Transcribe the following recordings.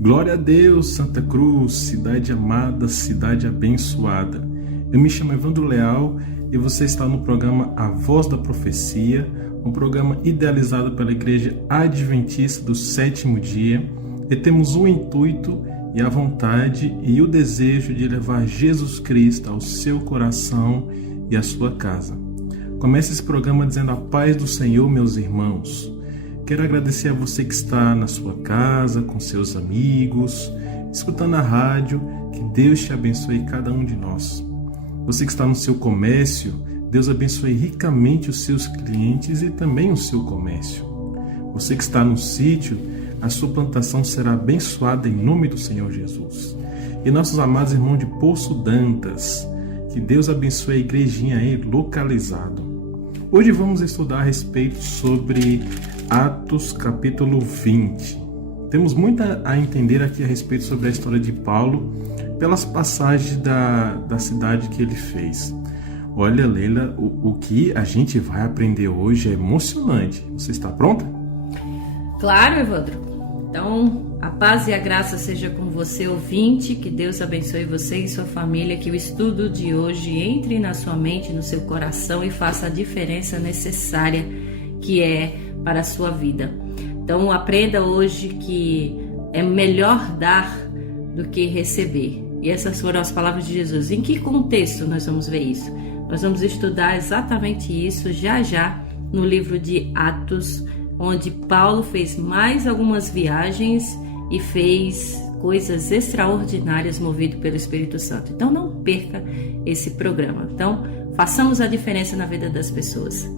Glória a Deus, Santa Cruz, cidade amada, cidade abençoada. Eu me chamo Evandro Leal e você está no programa A Voz da Profecia, um programa idealizado pela Igreja Adventista do Sétimo Dia, e temos o intuito e a vontade e o desejo de levar Jesus Cristo ao seu coração e à sua casa. Comece esse programa dizendo a paz do Senhor, meus irmãos. Quero agradecer a você que está na sua casa, com seus amigos, escutando a rádio. Que Deus te abençoe cada um de nós. Você que está no seu comércio, Deus abençoe ricamente os seus clientes e também o seu comércio. Você que está no sítio, a sua plantação será abençoada em nome do Senhor Jesus. E nossos amados irmãos de Poço Dantas, que Deus abençoe a igrejinha aí localizado. Hoje vamos estudar a respeito sobre Atos capítulo 20. Temos muito a entender aqui a respeito sobre a história de Paulo pelas passagens da cidade que ele fez. Olha, Leila, o que a gente vai aprender hoje é emocionante. Você está pronta? Claro, Evandro. Então, a paz e a graça seja com você, ouvinte. Que Deus abençoe você e sua família. Que o estudo de hoje entre na sua mente, no seu coração e faça a diferença necessária que é para a sua vida. Então, aprenda hoje que é melhor dar do que receber. E essas foram as palavras de Jesus. Em que contexto nós vamos ver isso? Nós vamos estudar exatamente isso já no livro de Atos, onde Paulo fez mais algumas viagens e fez coisas extraordinárias movido pelo Espírito Santo. Então não perca esse programa. Então façamos a diferença na vida das pessoas.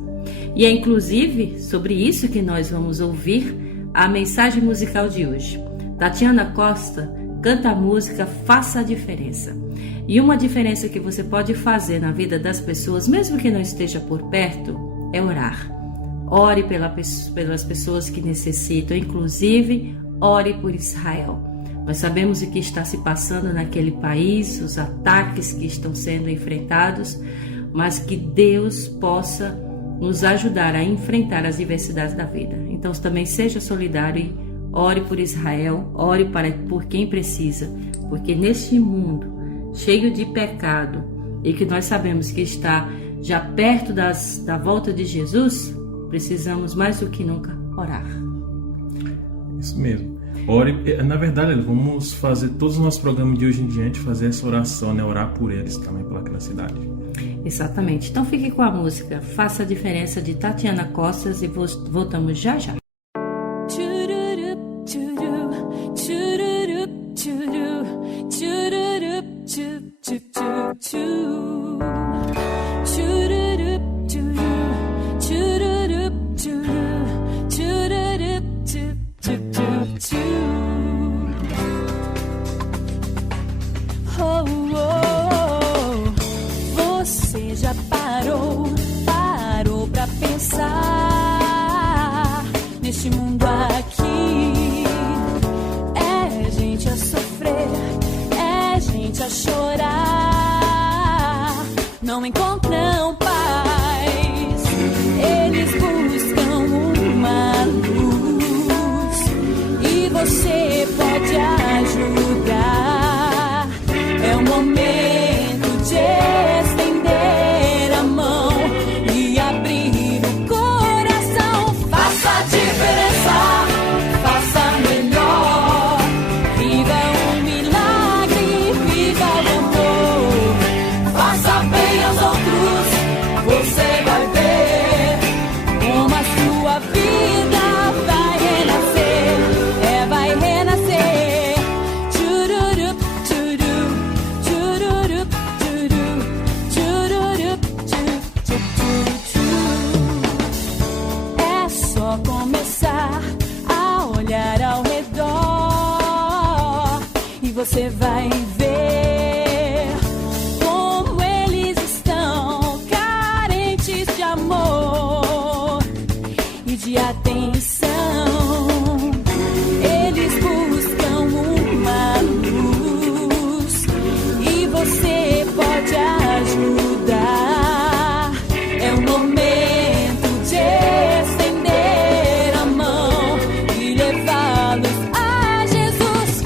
E é inclusive sobre isso que nós vamos ouvir a mensagem musical de hoje. Tatiana Costa canta a música Faça a Diferença. E uma diferença que você pode fazer na vida das pessoas, mesmo que não esteja por perto, é orar. Ore pelas pessoas que necessitam, inclusive ore por Israel. Nós sabemos o que está se passando naquele país, os ataques que estão sendo enfrentados, mas que Deus possa nos ajudar a enfrentar as diversidades da vida. Então também seja solidário e ore por Israel, ore por quem precisa, porque neste mundo cheio de pecado e que nós sabemos que está já perto da volta de Jesus, precisamos mais do que nunca orar. Isso mesmo. Ore, na verdade, vamos fazer todos os nossos programas de hoje em diante, fazer essa oração, né? Orar por eles também, pela cidade. Exatamente. Então fique com a música Faça a Diferença de Tatiana Costas e voltamos já. Você já parou pra pensar neste mundo aqui? É gente a sofrer, é gente a chorar, não encontram paz, eles buscam uma luz e você pode ajudar. É o momento de estender a mão e abrir o coração. Faça a diferença, faça melhor. Viva um milagre, viva o amor. Faça bem aos outros, você vai ver como a sua vida vai renascer. Vai renascer. Tchururup, tchuru, tchururup, tchuru, tchururup, tchu, tchu, tchu, tchu. É só começar a olhar ao redor e você vai ver como eles estão carentes de amor e de atenção. Eles buscam uma luz e você pode ajudar. É o momento de estender a mão e levá-los a Jesus.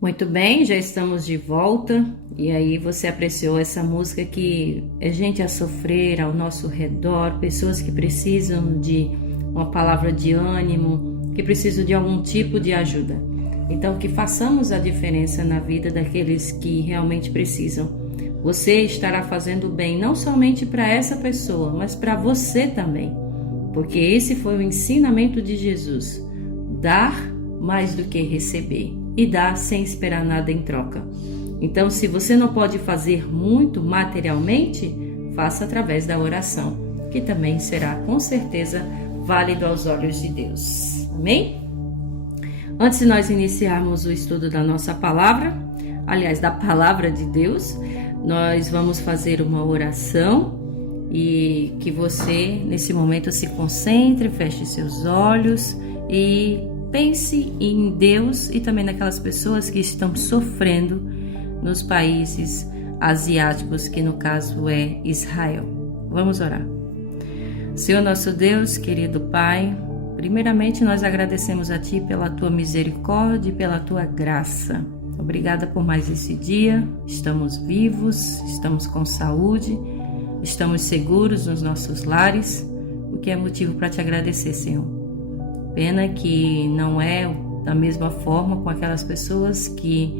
Muito bem, já estamos de volta. E aí você apreciou essa música que é gente a sofrer ao nosso redor, pessoas que precisam de uma palavra de ânimo, que precisam de algum tipo de ajuda. Então que façamos a diferença na vida daqueles que realmente precisam. Você estará fazendo bem não somente para essa pessoa, mas para você também. Porque esse foi o ensinamento de Jesus: dar mais do que receber, e dar sem esperar nada em troca. Então, se você não pode fazer muito materialmente, faça através da oração, que também será com certeza válido aos olhos de Deus. Amém? Antes de nós iniciarmos o estudo da nossa palavra, aliás, da palavra de Deus, nós vamos fazer uma oração e que você, nesse momento, se concentre, feche seus olhos e pense em Deus e também naquelas pessoas que estão sofrendo nos países asiáticos, que no caso é Israel. Vamos orar. Senhor nosso Deus, querido Pai, primeiramente nós agradecemos a Ti pela Tua misericórdia e pela Tua graça. Obrigada por mais esse dia. Estamos vivos, estamos com saúde, estamos seguros nos nossos lares, o que é motivo para Te agradecer, Senhor. Pena que não é da mesma forma com aquelas pessoas que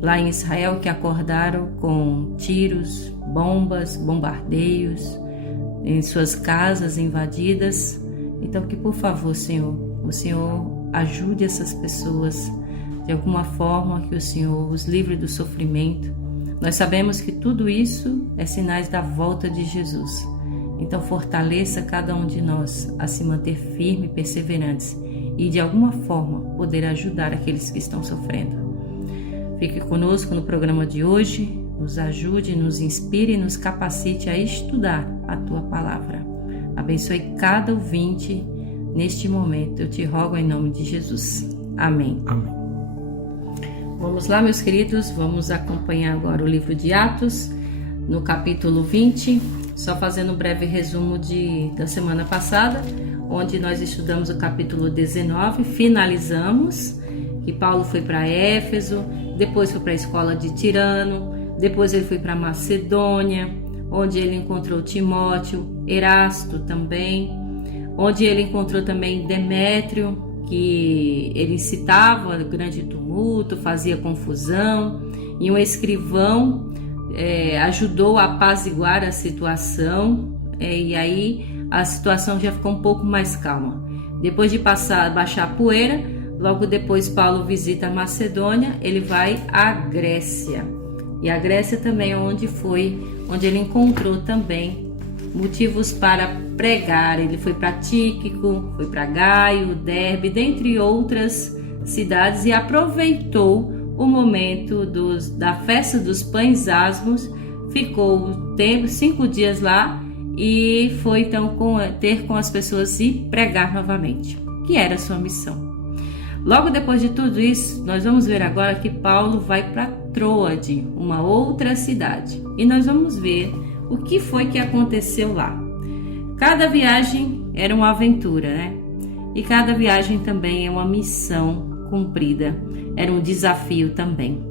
lá em Israel que acordaram com tiros, bombas, bombardeios, em suas casas invadidas. Então que por favor, Senhor, o Senhor ajude essas pessoas de alguma forma, que o Senhor os livre do sofrimento. Nós sabemos que tudo isso é sinais da volta de Jesus. Então fortaleça cada um de nós a se manter firme e perseverantes e de alguma forma poder ajudar aqueles que estão sofrendo. Fique conosco no programa de hoje, nos ajude, nos inspire e nos capacite a estudar a Tua palavra. Abençoe cada ouvinte neste momento, eu te rogo em nome de Jesus. Amém. Amém. Vamos lá, meus queridos, vamos acompanhar agora o livro de Atos, no capítulo 20, só fazendo um breve resumo da semana passada, onde nós estudamos o capítulo 19, finalizamos, que Paulo foi para Éfeso, depois foi para a escola de Tirano, depois ele foi para Macedônia, onde ele encontrou Timóteo, Erasto também, onde ele encontrou também Demétrio, que ele incitava grande tumulto, fazia confusão, e um escrivão ajudou a apaziguar a situação, e aí a situação já ficou um pouco mais calma. Depois de baixar a poeira, logo depois Paulo visita a Macedônia, ele vai à Grécia. E a Grécia também é onde ele encontrou também motivos para pregar. Ele foi para Tíquico, foi para Gaio, Derbe, dentre outras cidades, e aproveitou o momento da festa dos pães asmos, ficou 5 dias lá e foi então ter com as pessoas e pregar novamente, que era a sua missão. Logo depois de tudo isso, nós vamos ver agora que Paulo vai para Troade, uma outra cidade, e nós vamos ver o que foi que aconteceu lá. Cada viagem era uma aventura, né? E cada viagem também é uma missão cumprida, era um desafio também.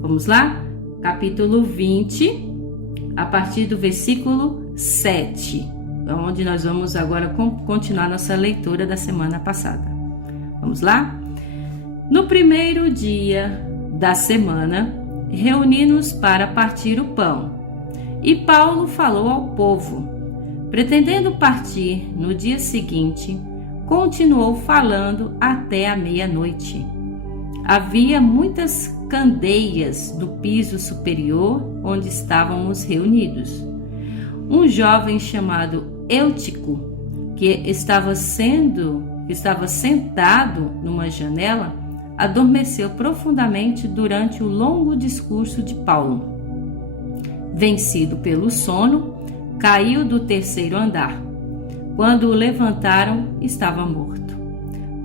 Vamos lá? Capítulo 20, a partir do versículo 7, onde nós vamos agora continuar nossa leitura da semana passada. Vamos lá? No primeiro dia da semana, reuni-nos para partir o pão. E Paulo falou ao povo. Pretendendo partir no dia seguinte, continuou falando até a meia-noite. Havia muitas candeias no piso superior onde estávamos reunidos. Um jovem chamado Eutico, que estava sentado numa janela, adormeceu profundamente durante o longo discurso de Paulo. Vencido pelo sono, caiu do 3º andar. Quando o levantaram, estava morto.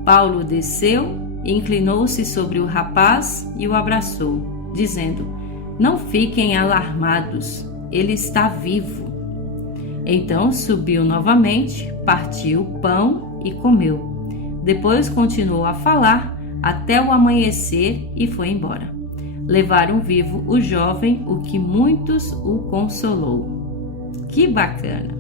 Paulo desceu e inclinou-se sobre o rapaz e o abraçou, dizendo: "Não fiquem alarmados, ele está vivo." Então subiu novamente, partiu o pão e comeu. Depois continuou a falar até o amanhecer e foi embora. Levaram vivo o jovem, o que muitos o consolou. Que bacana!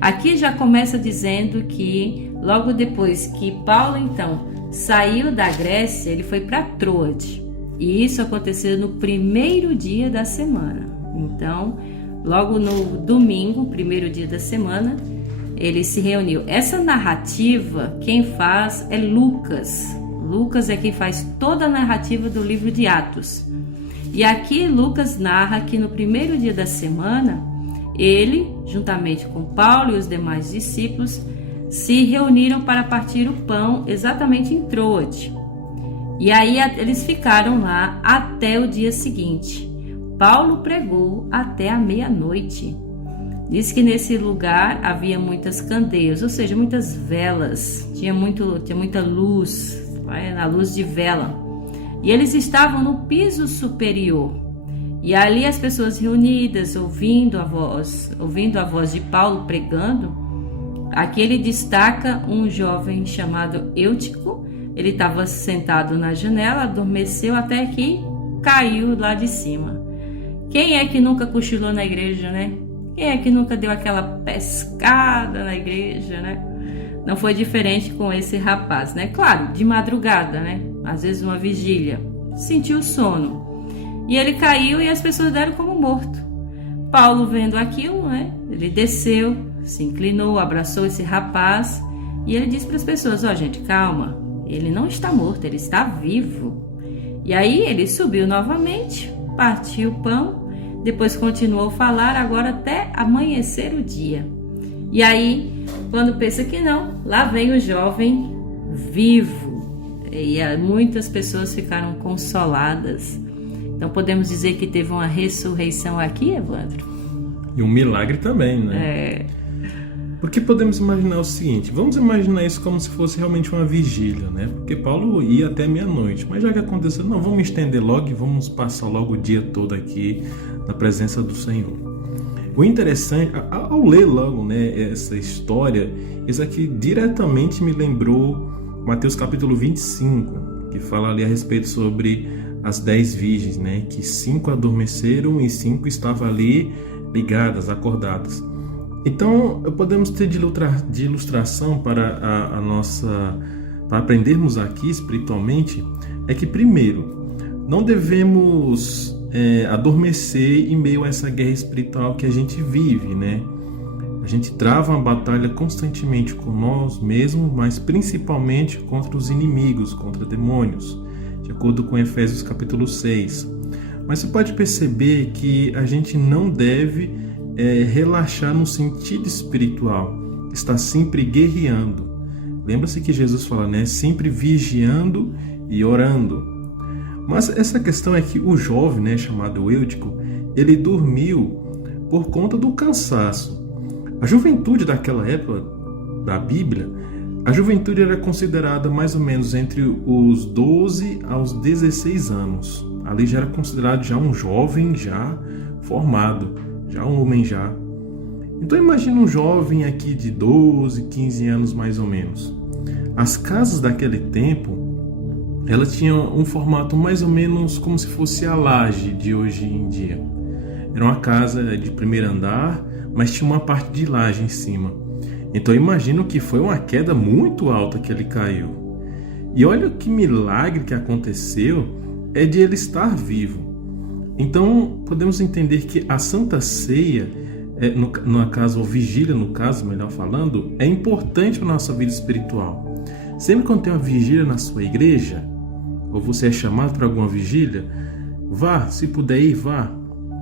Aqui já começa dizendo que logo depois que Paulo então saiu da Grécia, ele foi para Troade. E isso aconteceu no primeiro dia da semana. Então, logo no domingo, primeiro dia da semana, ele se reuniu. Essa narrativa, quem faz é Lucas. Lucas é quem faz toda a narrativa do livro de Atos. E aqui Lucas narra que no primeiro dia da semana, ele, juntamente com Paulo e os demais discípulos, se reuniram para partir o pão exatamente em Troade. E aí eles ficaram lá até o dia seguinte. Paulo pregou até a meia-noite. Diz que nesse lugar havia muitas candeias, ou seja, muitas velas. Tinha muita luz, a luz de vela. E eles estavam no piso superior. E ali as pessoas reunidas, ouvindo a voz de Paulo pregando. Aqui ele destaca um jovem chamado Eutico. Ele estava sentado na janela, adormeceu até que caiu lá de cima. Quem é que nunca cochilou na igreja, né? Quem é que nunca deu aquela pescada na igreja, né? Não foi diferente com esse rapaz, né? Claro, de madrugada, né? Às vezes uma vigília. Sentiu sono. E ele caiu e as pessoas deram como morto. Paulo, vendo aquilo, né? Ele desceu, se inclinou, abraçou esse rapaz e ele disse para as pessoas: ó, gente, calma. Ele não está morto, ele está vivo. E aí ele subiu novamente, partiu o pão, depois continuou a falar, agora até amanhecer o dia. E aí, quando pensa que não, lá vem o jovem vivo. E muitas pessoas ficaram consoladas. Então podemos dizer que teve uma ressurreição aqui, Evandro? E um milagre também, né? Porque podemos imaginar o seguinte, vamos imaginar isso como se fosse realmente uma vigília, né? Porque Paulo ia até meia-noite, mas já que aconteceu, não, vamos estender logo e vamos passar logo o dia todo aqui na presença do Senhor. O interessante, ao ler logo, né, essa história, isso aqui diretamente me lembrou Mateus capítulo 25, que fala ali a respeito sobre as 10 virgens, né? Que 5 adormeceram e 5 estavam ali ligadas, acordadas. Então, podemos ter de ilustração para para aprendermos aqui espiritualmente, é que primeiro, não devemos adormecer em meio a essa guerra espiritual que a gente vive, né? A gente trava uma batalha constantemente com nós mesmos, mas principalmente contra os inimigos, contra demônios, de acordo com Efésios capítulo 6. Mas você pode perceber que a gente não deve relaxar no sentido espiritual, está sempre guerreando. Lembra-se que Jesus fala, né? Sempre vigiando e orando. Mas essa questão é que o jovem, né, chamado Eutico, ele dormiu por conta do cansaço. A juventude daquela época da Bíblia, a juventude era considerada mais ou menos entre os 12 aos 16 anos. Ali já era considerado já um jovem já formado, já um homem já. Então imagina um jovem aqui de 12, 15 anos mais ou menos. As casas daquele tempo, elas tinham um formato mais ou menos como se fosse a laje de hoje em dia. Era uma casa de primeiro andar, mas tinha uma parte de laje em cima. Então imagino que foi uma queda muito alta que ele caiu. E olha que milagre que aconteceu, é de ele estar vivo. Então podemos entender que a Santa Ceia, no caso, ou vigília no caso, melhor falando, é importante para a nossa vida espiritual. Sempre quando tem uma vigília na sua igreja, ou você é chamado para alguma vigília, vá, se puder ir, vá.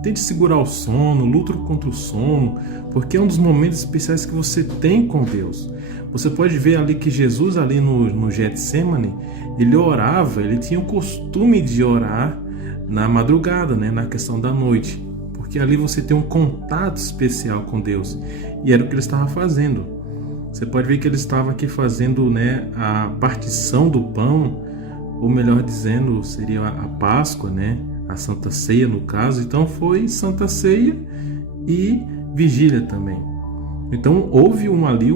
Tente segurar o sono, luta contra o sono, porque é um dos momentos especiais que você tem com Deus. Você pode ver ali que Jesus, ali no Getsemane, ele orava, ele tinha o costume de orar na madrugada, né, na questão da noite, porque ali você tem um contato especial com Deus, e era o que ele estava fazendo. Você pode ver que ele estava aqui fazendo, né, a partição do pão, ou melhor dizendo, seria a Páscoa, né, a Santa Ceia no caso. Então foi Santa Ceia e vigília também. Então houve ali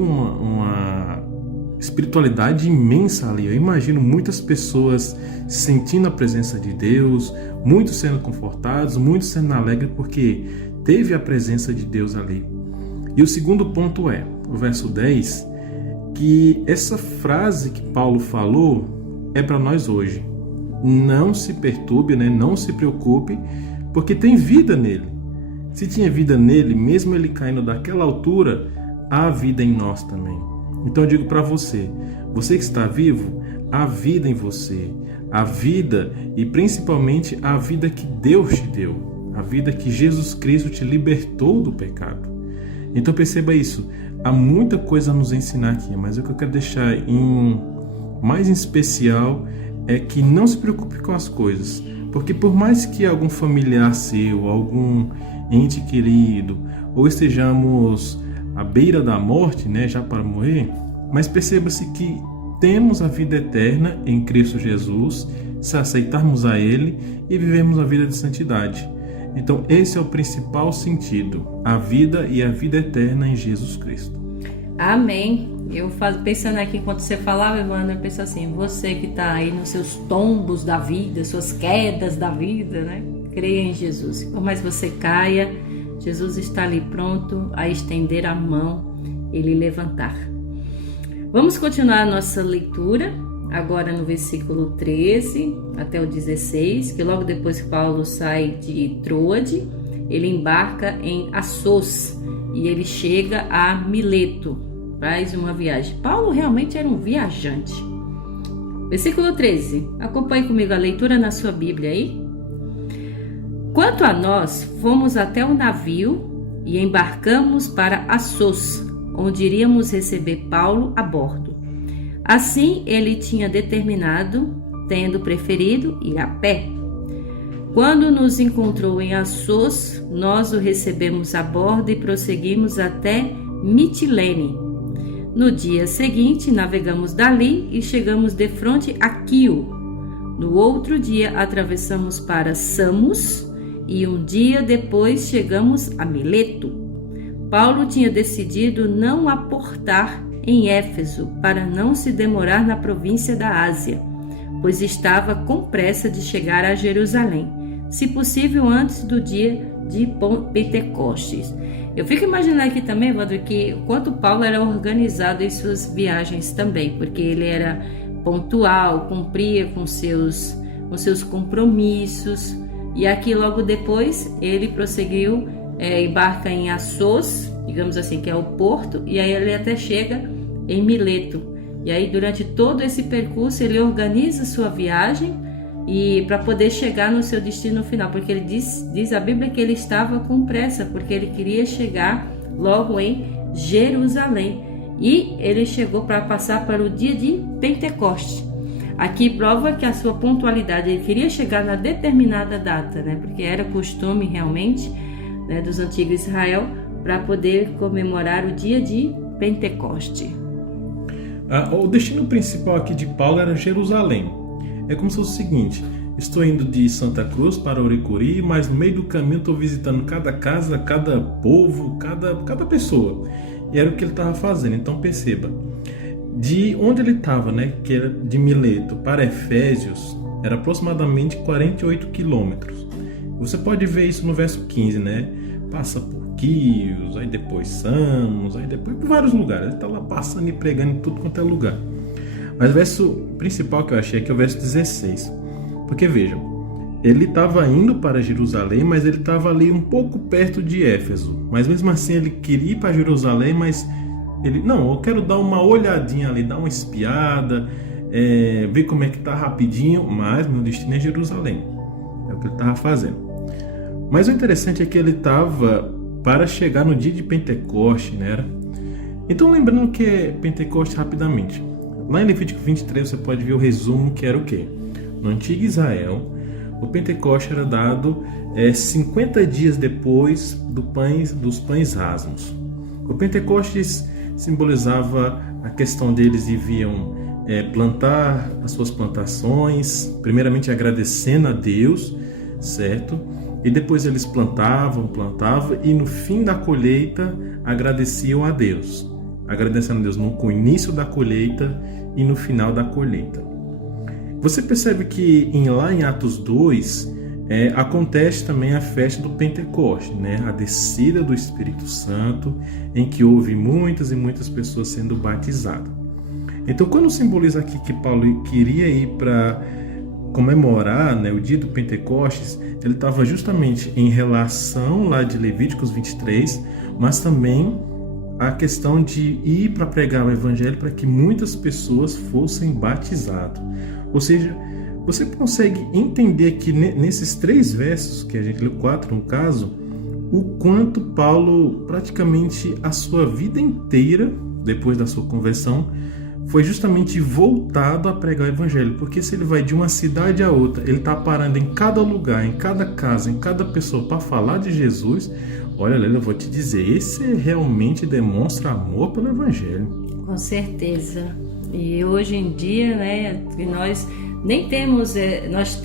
espiritualidade imensa ali. Eu imagino muitas pessoas sentindo a presença de Deus, muitos sendo confortados, muitos sendo alegres, porque teve a presença de Deus ali. E o segundo ponto é, o verso 10, que essa frase que Paulo falou é para nós hoje. Não se perturbe, né? Não se preocupe, porque tem vida nele. Se tinha vida nele, mesmo ele caindo daquela altura, há vida em nós também. Então eu digo para você, você que está vivo, há vida em você. A vida e principalmente a vida que Deus te deu. A vida que Jesus Cristo te libertou do pecado. Então perceba isso. Há muita coisa a nos ensinar aqui, mas o que eu quero deixar mais em especial é que não se preocupe com as coisas. Porque por mais que algum familiar seu, algum ente querido, ou estejamos à beira da morte, né, já para morrer, mas perceba-se que temos a vida eterna em Cristo Jesus, se aceitarmos a Ele e vivemos a vida de santidade. Então esse é o principal sentido, a vida e a vida eterna em Jesus Cristo. Amém. Eu pensando aqui enquanto você falava, Evandro, eu penso assim, você que está aí nos seus tombos da vida, suas quedas da vida, né? Creia em Jesus. Por mais que você caia, Jesus está ali pronto a estender a mão e lhe levantar. Vamos continuar a nossa leitura, agora no versículo 13 até o 16, que logo depois que Paulo sai de Troade, ele embarca em Assos e ele chega a Mileto, faz uma viagem. Paulo realmente era um viajante. Versículo 13, acompanhe comigo a leitura na sua Bíblia aí. Quanto a nós, fomos até o navio e embarcamos para Assos, onde iríamos receber Paulo a bordo. Assim ele tinha determinado, tendo preferido ir a pé. Quando nos encontrou em Assos, nós o recebemos a bordo e prosseguimos até Mitilene. No dia seguinte, navegamos dali e chegamos defronte a Quio. No outro dia, atravessamos para Samos e um dia depois chegamos a Mileto. Paulo tinha decidido não aportar em Éfeso para não se demorar na província da Ásia, pois estava com pressa de chegar a Jerusalém, se possível antes do dia de Pentecostes. Eu fico imaginando aqui também, Evandro, que quanto Paulo era organizado em suas viagens também, porque ele era pontual, cumpria com seus compromissos, e aqui logo depois ele prosseguiu, embarca em Assos, digamos assim, que é o porto, e aí ele até chega em Mileto. E aí durante todo esse percurso ele organiza sua viagem e para poder chegar no seu destino final, porque ele diz a Bíblia que ele estava com pressa, porque ele queria chegar logo em Jerusalém, e ele chegou para passar para o dia de Pentecostes. Aqui prova que a sua pontualidade, ele queria chegar na determinada data, né? Porque era costume realmente, né, dos antigos Israel, para poder comemorar o dia de Pentecoste. O destino principal aqui de Paulo era Jerusalém. É como se fosse o seguinte: estou indo de Santa Cruz para Oricuri, mas no meio do caminho estou visitando cada casa, cada povo, cada pessoa. E era o que ele estava fazendo. Então perceba, de onde ele estava, né, que era de Mileto para Efésios, era aproximadamente 48 quilômetros. Você pode ver isso no verso 15, né? Passa por Quios, aí depois Samos, aí depois por vários lugares. Ele está lá passando e pregando em tudo quanto é lugar. Mas o verso principal que eu achei aqui é o verso 16. Porque vejam, ele estava indo para Jerusalém, mas ele estava ali um pouco perto de Éfeso. Mas mesmo assim ele queria ir para Jerusalém, mas ele, não, eu quero dar uma olhadinha ali, dar uma espiada, ver como é que está rapidinho, mas meu destino é Jerusalém. É o que ele estava fazendo. Mas o interessante é que ele estava para chegar no dia de Pentecoste, né? Então lembrando que é Pentecoste rapidamente. Lá em Levítico 23 você pode ver o resumo, que era o quê? No antigo Israel, o Pentecoste era dado 50 dias depois dos pães rasmos. O Pentecostes simbolizava a questão deles iam plantar as suas plantações, primeiramente agradecendo a Deus, certo? E depois eles plantavam, e no fim da colheita agradeciam a Deus. agradecendo a Deus com o início da colheita e no final da colheita. Você percebe que lá em Atos 2 acontece também a festa do Pentecoste, né? A descida do Espírito Santo, em que houve muitas e muitas pessoas sendo batizadas. Então, quando simboliza aqui que Paulo queria ir para comemorar, né, o dia do Pentecostes, ele estava justamente em relação lá de Levíticos 23, mas também a questão de ir para pregar o evangelho para que muitas pessoas fossem batizadas. Ou seja, você consegue entender aqui nesses 3 versos, que a gente leu 4 no caso, o quanto Paulo, praticamente a sua vida inteira, depois da sua conversão, foi justamente voltado a pregar o evangelho. Porque se ele vai de uma cidade a outra, ele está parando em cada lugar, em cada casa, em cada pessoa para falar de Jesus. Olha, Lélia, eu vou te dizer, esse realmente demonstra amor pelo evangelho. Com certeza. E hoje em dia, né, nós nem temos, nós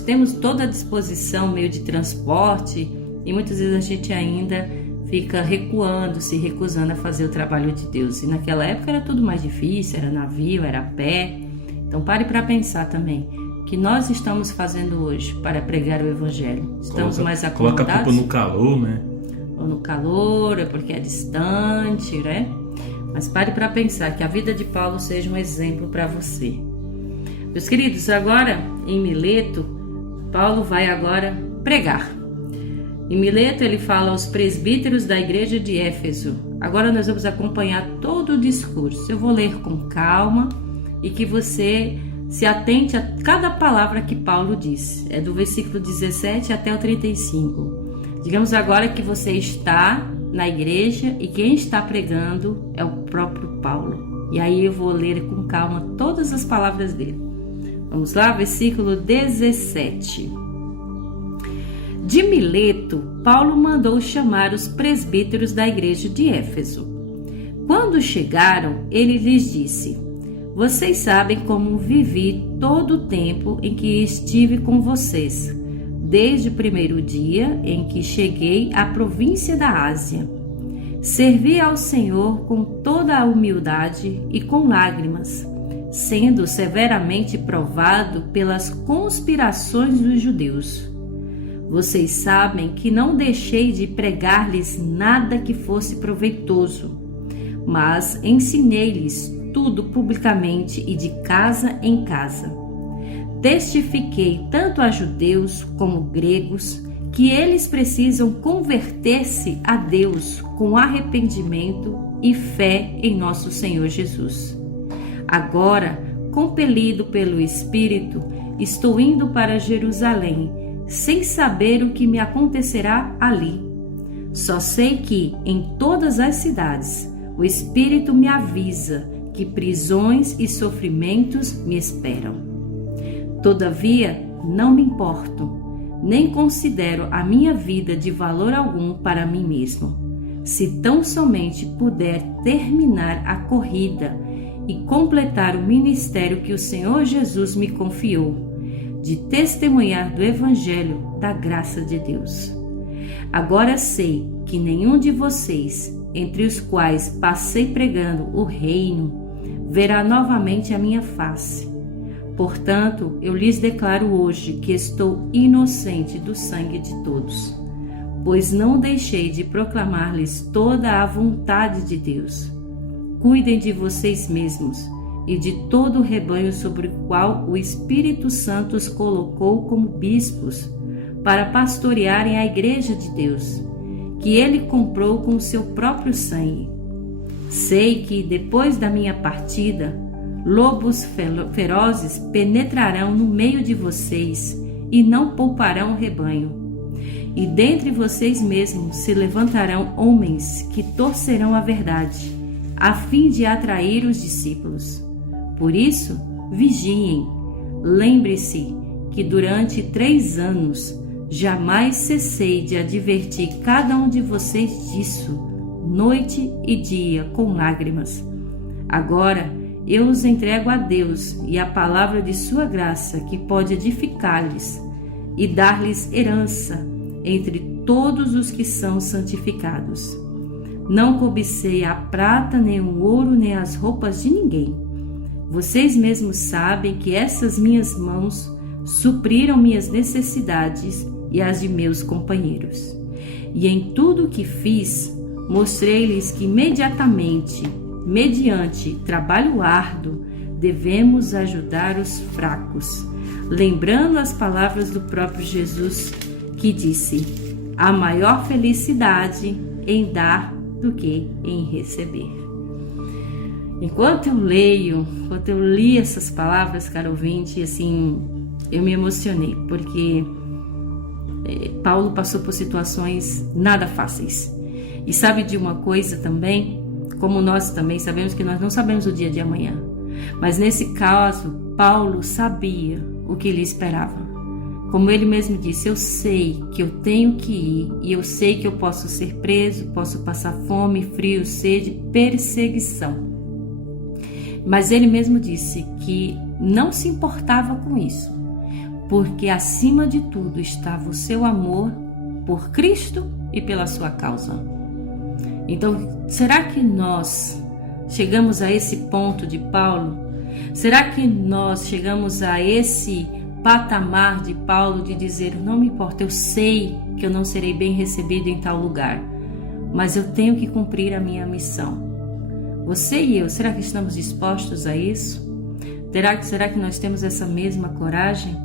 temos toda a disposição, meio de transporte, e muitas vezes a gente ainda fica recuando, se recusando a fazer o trabalho de Deus. E naquela época era tudo mais difícil, era navio, era a pé. Então pare para pensar também, que nós estamos fazendo hoje para pregar o evangelho. Estamos mais acomodados. Coloca a culpa no calor, né? Ou no calor, é porque é distante, né? Mas pare para pensar que a vida de Paulo seja um exemplo para você. Meus queridos, agora em Mileto, Paulo vai agora pregar. Em Mileto ele fala aos presbíteros da igreja de Éfeso. Agora nós vamos acompanhar todo o discurso. Eu vou ler com calma e que você se atente a cada palavra que Paulo diz. É do versículo 17 até o 35. Digamos agora que você está na igreja e quem está pregando é o próprio Paulo. E aí eu vou ler com calma todas as palavras dele. Vamos lá, versículo 17. De Mileto, Paulo mandou chamar os presbíteros da igreja de Éfeso. Quando chegaram, ele lhes disse: Vocês sabem como vivi todo o tempo em que estive com vocês, desde o primeiro dia em que cheguei à província da Ásia. Servi ao Senhor com toda a humildade e com lágrimas, sendo severamente provado pelas conspirações dos judeus. Vocês sabem que não deixei de pregar-lhes nada que fosse proveitoso, mas ensinei-lhes tudo publicamente e de casa em casa. Testifiquei tanto a judeus como gregos que eles precisam converter-se a Deus com arrependimento e fé em nosso Senhor Jesus. Agora, compelido pelo Espírito, estou indo para Jerusalém, sem saber o que me acontecerá ali. Só sei que, em todas as cidades, o Espírito me avisa que prisões e sofrimentos me esperam. Todavia, não me importo, nem considero a minha vida de valor algum para mim mesmo, se tão somente puder terminar a corrida e completar o ministério que o Senhor Jesus me confiou, de testemunhar do Evangelho da graça de Deus. Agora sei que nenhum de vocês, entre os quais passei pregando o reino, verá novamente a minha face. Portanto, eu lhes declaro hoje que estou inocente do sangue de todos, pois não deixei de proclamar-lhes toda a vontade de Deus. Cuidem de vocês mesmos e de todo o rebanho sobre o qual o Espírito Santo os colocou como bispos, para pastorearem a igreja de Deus, que ele comprou com o seu próprio sangue. Sei que, depois da minha partida, lobos ferozes penetrarão no meio de vocês e não pouparão o rebanho. E dentre vocês mesmos se levantarão homens que torcerão a verdade, a fim de atrair os discípulos. Por isso, vigiem. Lembre-se que durante 3 anos jamais cessei de advertir cada um de vocês disso, noite e dia, com lágrimas. Agora, eu os entrego a Deus e à palavra de sua graça, que pode edificar-lhes e dar-lhes herança entre todos os que são santificados. Não cobicei a prata, nem o ouro, nem as roupas de ninguém. Vocês mesmos sabem que essas minhas mãos supriram minhas necessidades e as de meus companheiros. E em tudo o que fiz, mostrei-lhes que imediatamente, mediante trabalho árduo, devemos ajudar os fracos, lembrando as palavras do próprio Jesus, que disse: há maior felicidade em dar do que em receber. Enquanto eu li essas palavras, caro ouvinte, assim, eu me emocionei, porque Paulo passou por situações nada fáceis. E sabe de uma coisa também? Como nós também sabemos que nós não sabemos o dia de amanhã. Mas nesse caso, Paulo sabia o que lhe esperava. Como ele mesmo disse, eu sei que eu tenho que ir e eu sei que eu posso ser preso, posso passar fome, frio, sede, perseguição. Mas ele mesmo disse que não se importava com isso, porque acima de tudo estava o seu amor por Cristo e pela sua causa. Então, será que nós chegamos a esse ponto de Paulo? Será que nós chegamos a esse patamar de Paulo de dizer: não me importa, eu sei que eu não serei bem recebido em tal lugar, mas eu tenho que cumprir a minha missão? Você e eu, será que estamos dispostos a isso? Será que nós temos essa mesma coragem?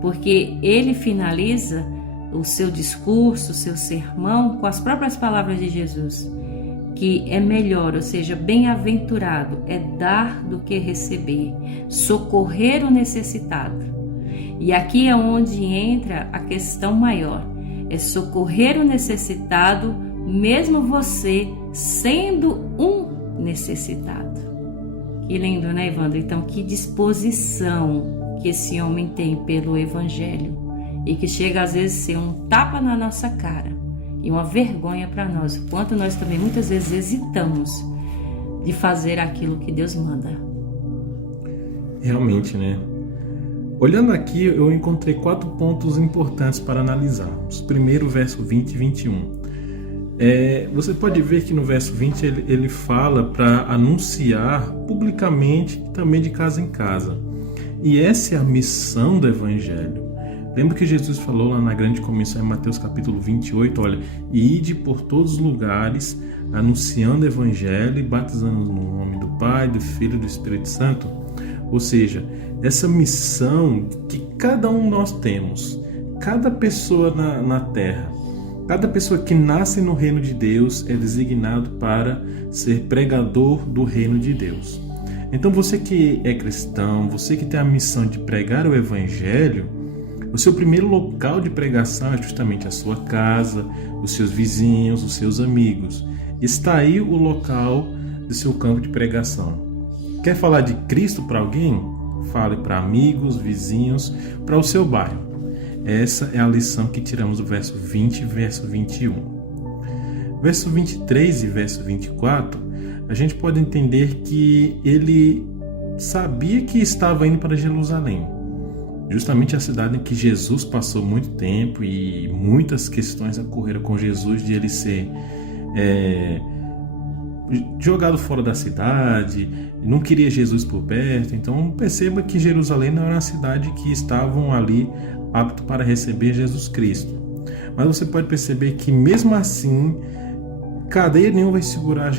Porque ele finaliza o seu discurso, o seu sermão, com as próprias palavras de Jesus, que é melhor, ou seja, bem-aventurado, é dar do que receber, socorrer o necessitado. E aqui é onde entra a questão maior, é socorrer o necessitado, mesmo você sendo um necessitado. Que lindo, né, Evandro? Então, que disposição que esse homem tem pelo Evangelho, e que chega às vezes a ser um tapa na nossa cara e uma vergonha para nós, o quanto nós também muitas vezes hesitamos de fazer aquilo que Deus manda. Realmente, né? Olhando aqui, eu encontrei 4 pontos importantes para analisarmos. Primeiro, verso 20 e 21. Você pode ver que no verso 20 ele fala para anunciar publicamente, também de casa em casa. E essa é a missão do Evangelho. Lembra que Jesus falou lá na grande comissão em Mateus capítulo 28, olha, ide por todos os lugares, anunciando o Evangelho e batizando no nome do Pai, do Filho e do Espírito Santo. Ou seja, essa missão que cada um nós temos, cada pessoa na terra, cada pessoa que nasce no reino de Deus é designado para ser pregador do reino de Deus. Então você que é cristão, você que tem a missão de pregar o Evangelho, o seu primeiro local de pregação é justamente a sua casa, os seus vizinhos, os seus amigos. Está aí o local do seu campo de pregação. Quer falar de Cristo para alguém? Fale para amigos, vizinhos, para o seu bairro. Essa é a lição que tiramos do verso 20 e verso 21. Verso 23 e verso 24, a gente pode entender que ele sabia que estava indo para Jerusalém, justamente a cidade em que Jesus passou muito tempo, e muitas questões ocorreram com Jesus de ele ser jogado fora da cidade, não queria Jesus por perto. Então perceba que Jerusalém não era uma cidade que estavam ali apto para receber Jesus Cristo. Mas você pode perceber que mesmo assim, cadeia nenhuma vai segurar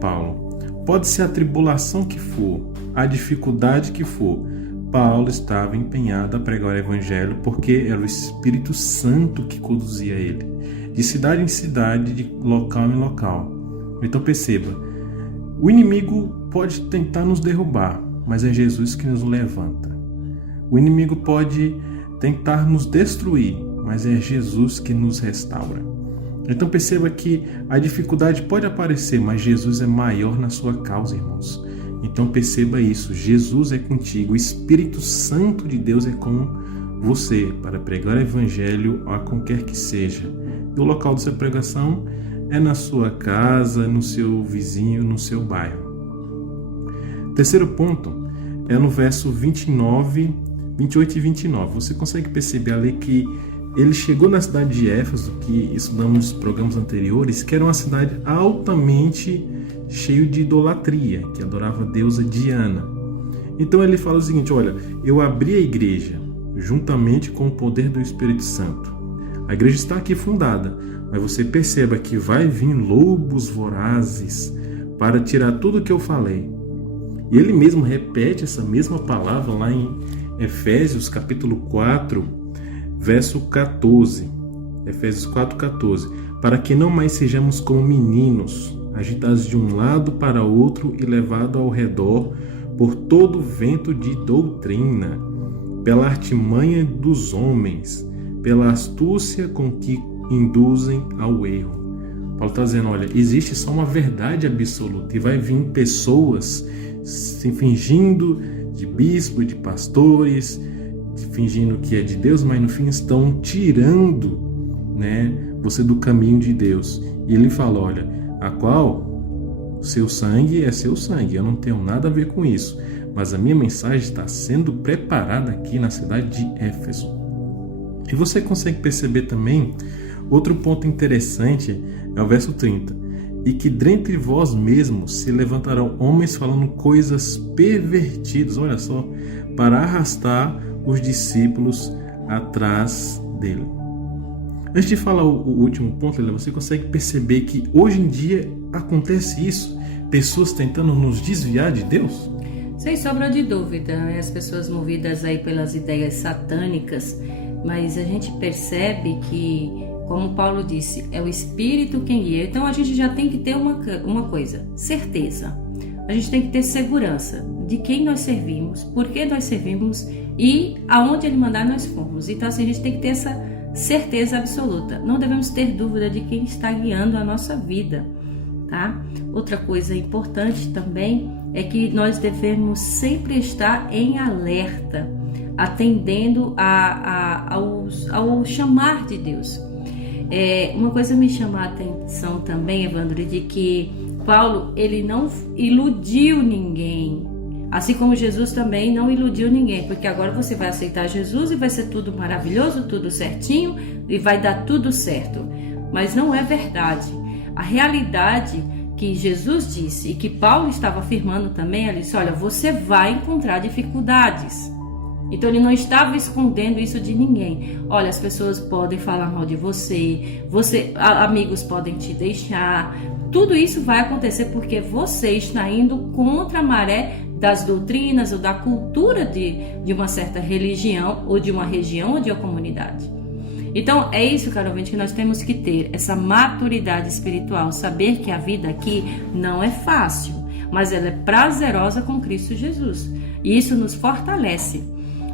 Paulo. Pode ser a tribulação que for, a dificuldade que for, Paulo estava empenhado a pregar o Evangelho, porque era o Espírito Santo que conduzia ele, de cidade em cidade, de local em local. Então perceba, o inimigo pode tentar nos derrubar, mas é Jesus que nos levanta. O inimigo pode tentar nos destruir, mas é Jesus que nos restaura. Então perceba que a dificuldade pode aparecer, mas Jesus é maior na sua causa, irmãos. Então perceba isso, Jesus é contigo, o Espírito Santo de Deus é com você para pregar o Evangelho a qualquer que seja. E o local da sua pregação é na sua casa, no seu vizinho, no seu bairro. Terceiro ponto é no verso 28 e 29. Você consegue perceber ali que ele chegou na cidade de Éfeso, que estudamos nos programas anteriores, que era uma cidade altamente cheia de idolatria, que adorava a deusa Diana. Então ele fala o seguinte: olha, eu abri a igreja juntamente com o poder do Espírito Santo. A igreja está aqui fundada, mas você perceba que vai vir lobos vorazes para tirar tudo o que eu falei. E ele mesmo repete essa mesma palavra lá em Efésios capítulo 4, verso 14. Efésios 4:14. Para que não mais sejamos como meninos, agitados de um lado para outro e levados ao redor por todo vento de doutrina, pela artimanha dos homens, pela astúcia com que induzem ao erro. Paulo está dizendo, olha, existe só uma verdade absoluta e vai vir pessoas se fingindo de bispo, de pastores, fingindo que é de Deus, mas no fim estão tirando, você do caminho de Deus. E ele fala, olha, a qual seu sangue é seu sangue, eu não tenho nada a ver com isso, mas a minha mensagem está sendo preparada aqui na cidade de Éfeso. E você consegue perceber também outro ponto interessante, é o verso 30. E que dentre vós mesmos se levantarão homens falando coisas pervertidas, olha só, para arrastar os discípulos atrás dele. Antes de falar o último ponto, você consegue perceber que hoje em dia acontece isso? Pessoas tentando nos desviar de Deus? Sem sombra de dúvida, as pessoas movidas aí pelas ideias satânicas, mas a gente percebe que, como Paulo disse, é o Espírito quem guia. Então a gente já tem que ter uma coisa, certeza. A gente tem que ter segurança de quem nós servimos, por que nós servimos e aonde Ele mandar nós fomos. Então assim, a gente tem que ter essa certeza absoluta. Não devemos ter dúvida de quem está guiando a nossa vida, tá? Outra coisa importante também é que nós devemos sempre estar em alerta, atendendo ao chamar de Deus. Uma coisa me chama a atenção também, Evandro, de que Paulo, ele não iludiu ninguém, assim como Jesus também não iludiu ninguém, porque agora você vai aceitar Jesus e vai ser tudo maravilhoso, tudo certinho e vai dar tudo certo. Mas não é verdade. A realidade que Jesus disse e que Paulo estava afirmando também, ele disse, olha, você vai encontrar dificuldades. Então ele não estava escondendo isso de ninguém. Olha, as pessoas podem falar mal de você, amigos podem te deixar. Tudo isso vai acontecer porque você está indo contra a maré das doutrinas ou da cultura de uma certa religião ou de uma região ou de uma comunidade. Então é isso, caro ouvinte, que nós temos que ter, essa maturidade espiritual, saber que a vida aqui não é fácil, mas ela é prazerosa com Cristo Jesus. E isso nos fortalece.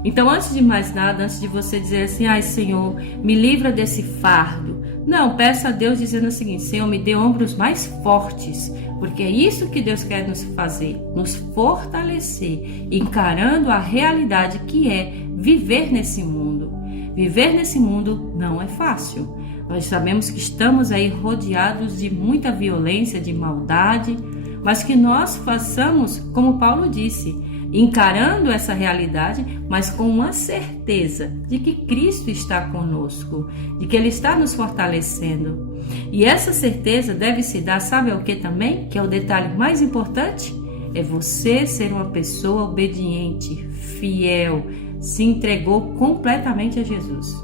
Então, antes de mais nada, antes de você dizer assim, ai Senhor, me livra desse fardo. Não, peça a Deus dizendo o seguinte, Senhor, me dê ombros mais fortes, porque é isso que Deus quer nos fazer, nos fortalecer, encarando a realidade que é viver nesse mundo. Viver nesse mundo não é fácil. Nós sabemos que estamos aí rodeados de muita violência, de maldade, mas que nós façamos, como Paulo disse, encarando essa realidade, mas com uma certeza de que Cristo está conosco, de que Ele está nos fortalecendo. E essa certeza deve se dar, sabe ao que também? Que é o detalhe mais importante? É você ser uma pessoa obediente, fiel, se entregou completamente a Jesus.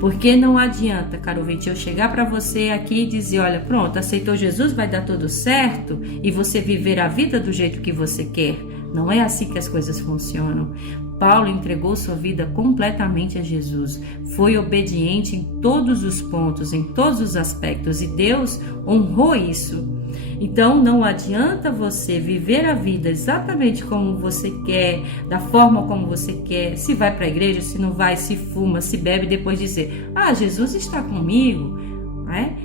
Porque não adianta, caro ouvinte, eu chegar para você aqui e dizer, olha, pronto, aceitou Jesus, vai dar tudo certo, e você viver a vida do jeito que você quer. Não é assim que as coisas funcionam. Paulo entregou sua vida completamente a Jesus. Foi obediente em todos os pontos, em todos os aspectos, e Deus honrou isso. Então não adianta você viver a vida exatamente como você quer, da forma como você quer, se vai para a igreja, se não vai, se fuma, se bebe, depois dizer, Jesus está comigo, né?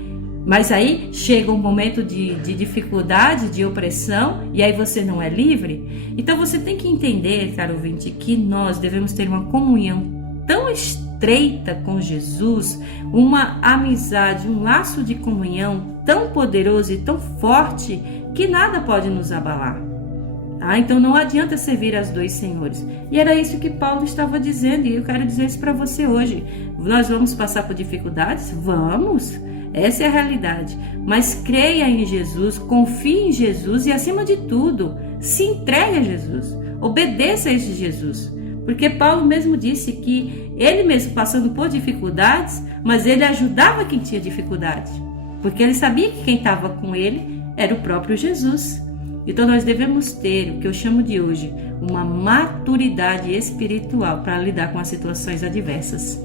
Mas aí chega um momento de dificuldade, de opressão, e aí você não é livre. Então você tem que entender, caro ouvinte, que nós devemos ter uma comunhão tão estreita com Jesus, uma amizade, um laço de comunhão tão poderoso e tão forte, que nada pode nos abalar. Então não adianta servir aos dois senhores. E era isso que Paulo estava dizendo, e eu quero dizer isso para você hoje. Nós vamos passar por dificuldades? Vamos! Essa é a realidade. Mas creia em Jesus, confie em Jesus e, acima de tudo, se entregue a Jesus. Obedeça a esse Jesus. Porque Paulo mesmo disse que ele mesmo passando por dificuldades, mas ele ajudava quem tinha dificuldade. Porque ele sabia que quem estava com ele era o próprio Jesus. Então nós devemos ter o que eu chamo de hoje uma maturidade espiritual para lidar com as situações adversas.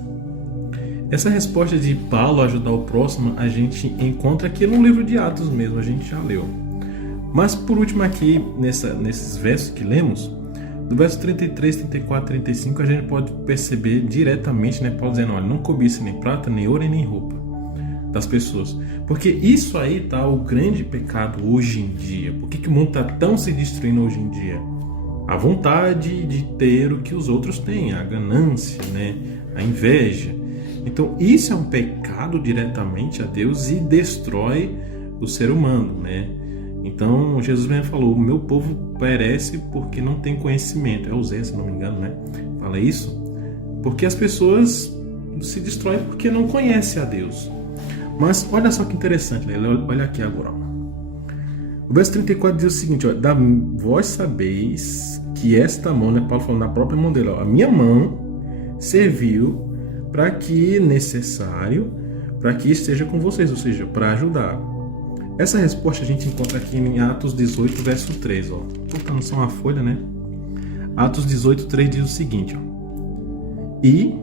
Essa resposta de Paulo ajudar o próximo, a gente encontra aqui no livro de Atos mesmo, a gente já leu. Mas por último aqui, nesses versos que lemos, do verso 33, 34, 35, a gente pode perceber diretamente, né, Paulo dizendo, olha, não cobice nem prata, nem ouro e nem roupa das pessoas. Porque isso aí tá o grande pecado hoje em dia. Por que o mundo está tão se destruindo hoje em dia? A vontade de ter o que os outros têm, a ganância, né, a inveja. Então isso é um pecado diretamente a Deus e destrói o ser humano, né? Então Jesus mesmo falou, o meu povo perece porque não tem conhecimento. É Oséias, se não me engano, né? Fala isso. Porque as pessoas se destroem porque não conhecem a Deus. Mas olha só que interessante, né? Olha aqui agora. O verso 34 diz o seguinte, ó, vós sabeis que esta mão, né? Paulo falando na própria mão dele, ó, a minha mão serviu para que necessário, para que esteja com vocês, ou seja, para ajudar. Essa resposta a gente encontra aqui em Atos 18, verso 3. Ó. Botando só uma folha, né? Atos 18, 3 diz o seguinte. Ó. E,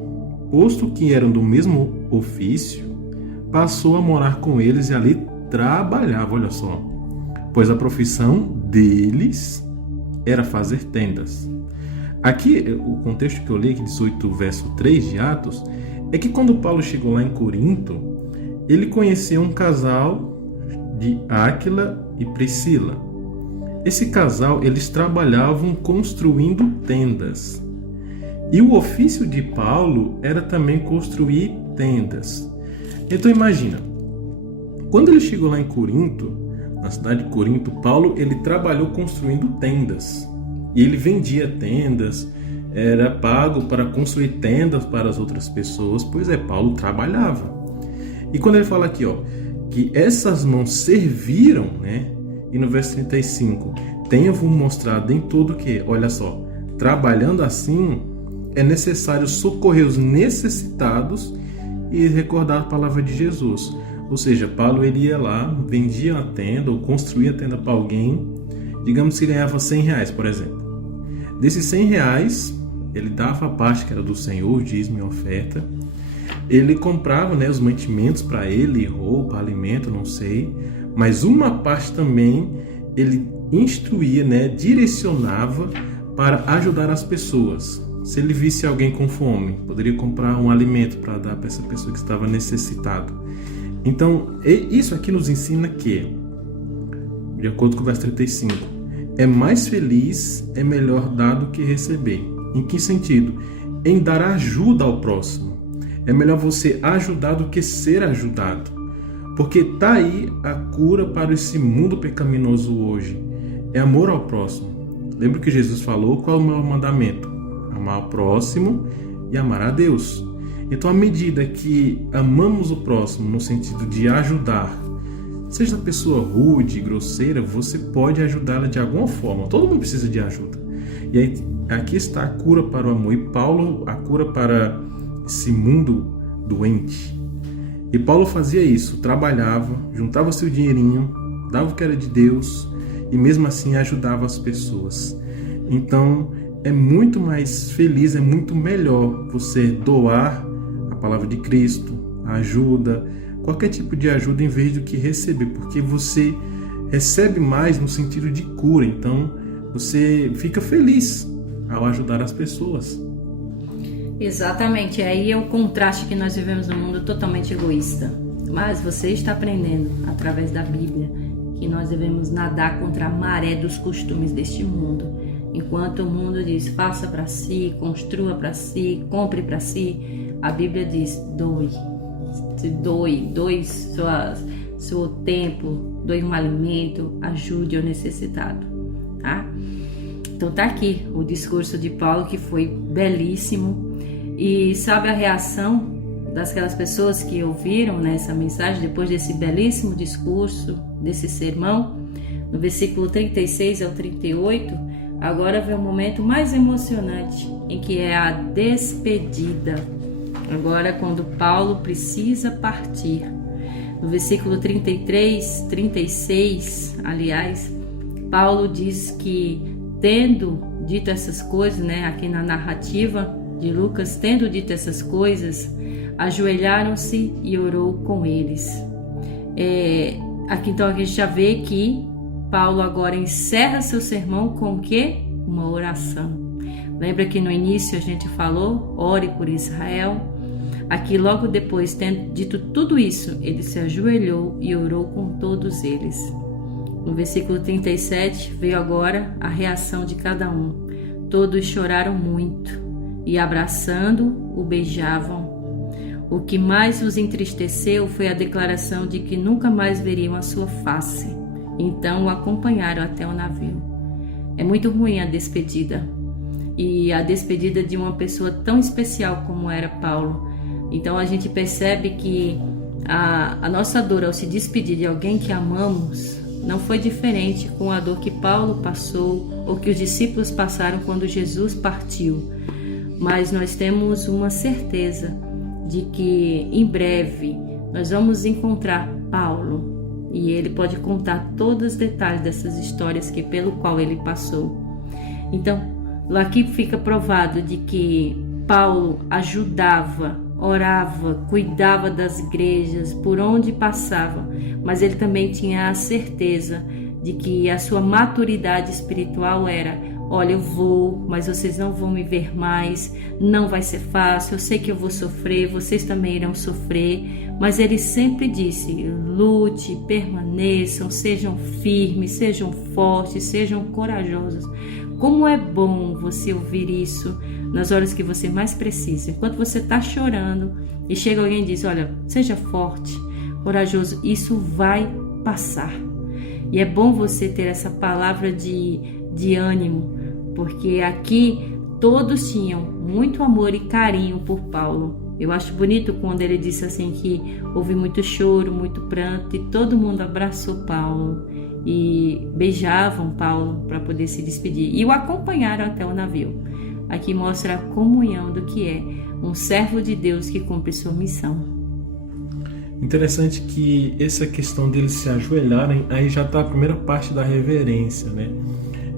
posto que eram do mesmo ofício, passou a morar com eles e ali trabalhava, olha só. Pois a profissão deles era fazer tendas. Aqui, o contexto que eu li, 18, verso 3 de Atos, é que quando Paulo chegou lá em Corinto, ele conheceu um casal de Áquila e Priscila. Esse casal, eles trabalhavam construindo tendas. E o ofício de Paulo era também construir tendas. Então imagina, quando ele chegou lá em Corinto, na cidade de Corinto, Paulo, ele trabalhou construindo tendas. E ele vendia tendas, era pago para construir tendas para as outras pessoas. Pois é, Paulo trabalhava. E quando ele fala aqui, ó, que essas mãos serviram, né? E no verso 35, tenho-vos mostrado em tudo que, olha só, trabalhando assim, é necessário socorrer os necessitados e recordar a palavra de Jesus. Ou seja, Paulo ele ia lá, vendia a tenda ou construía a tenda para alguém, digamos que ganhava R$100, por exemplo. Desses R$100, ele dava a parte que era do Senhor, dízimo e oferta. Ele comprava, né, os mantimentos para ele, roupa, alimento, não sei. Mas uma parte também ele instruía, né, direcionava para ajudar as pessoas. Se ele visse alguém com fome, poderia comprar um alimento para dar para essa pessoa que estava necessitada. Então, isso aqui nos ensina que, de acordo com o verso 35, é mais feliz, é melhor dar do que receber. Em que sentido? Em dar ajuda ao próximo. É melhor você ajudar do que ser ajudado. Porque tá aí a cura para esse mundo pecaminoso hoje. É amor ao próximo. Lembra que Jesus falou? Qual é o maior mandamento? Amar ao próximo e amar a Deus. Então, à medida que amamos o próximo no sentido de ajudar, seja a pessoa rude, grosseira, você pode ajudá-la de alguma forma. Todo mundo precisa de ajuda. E aí, aqui está a cura para o amor. E Paulo, a cura para esse mundo doente. E Paulo fazia isso, trabalhava, juntava seu dinheirinho, dava o que era de Deus e mesmo assim ajudava as pessoas. Então, é muito mais feliz, é muito melhor você doar a palavra de Cristo, a ajuda, qualquer tipo de ajuda em vez do que receber, porque você recebe mais no sentido de cura, então você fica feliz ao ajudar as pessoas. Exatamente, aí é o contraste que nós vivemos num mundo totalmente egoísta. Mas você está aprendendo, através da Bíblia, que nós devemos nadar contra a maré dos costumes deste mundo. Enquanto o mundo diz, faça para si, construa para si, compre para si, a Bíblia diz, doe seu tempo, doe um alimento, ajude o necessitado, tá? Então tá aqui o discurso de Paulo, que foi belíssimo. E sabe a reação daquelas pessoas que ouviram, né, essa mensagem depois desse belíssimo discurso, desse sermão? No versículo 36 ao 38, agora vem o momento mais emocionante, em que é a despedida. Agora, quando Paulo precisa partir. No versículo 33, 36, aliás, Paulo diz que, tendo dito essas coisas, né, aqui na narrativa de Lucas, tendo dito essas coisas, ajoelharam-se e orou com eles. Aqui então a gente já vê que Paulo agora encerra seu sermão com o quê? Uma oração. Lembra que no início a gente falou, ore por Israel? Aqui logo depois, tendo dito tudo isso, ele se ajoelhou e orou com todos eles. No versículo 37 veio agora a reação de cada um. Todos choraram muito e, abraçando, o beijavam. O que mais os entristeceu foi a declaração de que nunca mais veriam a sua face. Então o acompanharam até o navio. É muito ruim a despedida. E a despedida de uma pessoa tão especial como era Paulo. Então a gente percebe que a nossa dor ao se despedir de alguém que amamos não foi diferente com a dor que Paulo passou ou que os discípulos passaram quando Jesus partiu. Mas nós temos uma certeza de que em breve nós vamos encontrar Paulo e ele pode contar todos os detalhes dessas histórias pelo qual ele passou. Então, aqui fica provado de que Paulo ajudava, orava, cuidava das igrejas por onde passava, mas ele também tinha a certeza de que a sua maturidade espiritual era: olha, eu vou, mas vocês não vão me ver mais, não vai ser fácil, eu sei que eu vou sofrer, vocês também irão sofrer, mas ele sempre disse: lute, permaneçam, sejam firmes, sejam fortes, sejam corajosos. Como é bom você ouvir isso nas horas que você mais precisa. Enquanto você está chorando e chega alguém e diz: olha, seja forte, corajoso, isso vai passar. E é bom você ter essa palavra de ânimo, porque aqui todos tinham muito amor e carinho por Paulo. Eu acho bonito quando ele disse assim que houve muito choro, muito pranto e todo mundo abraçou Paulo e beijavam Paulo para poder se despedir e o acompanharam até o navio. Aqui mostra a comunhão do que é um servo de Deus que cumpre sua missão. Interessante que essa questão deles se ajoelharem, aí já está a primeira parte da reverência, né?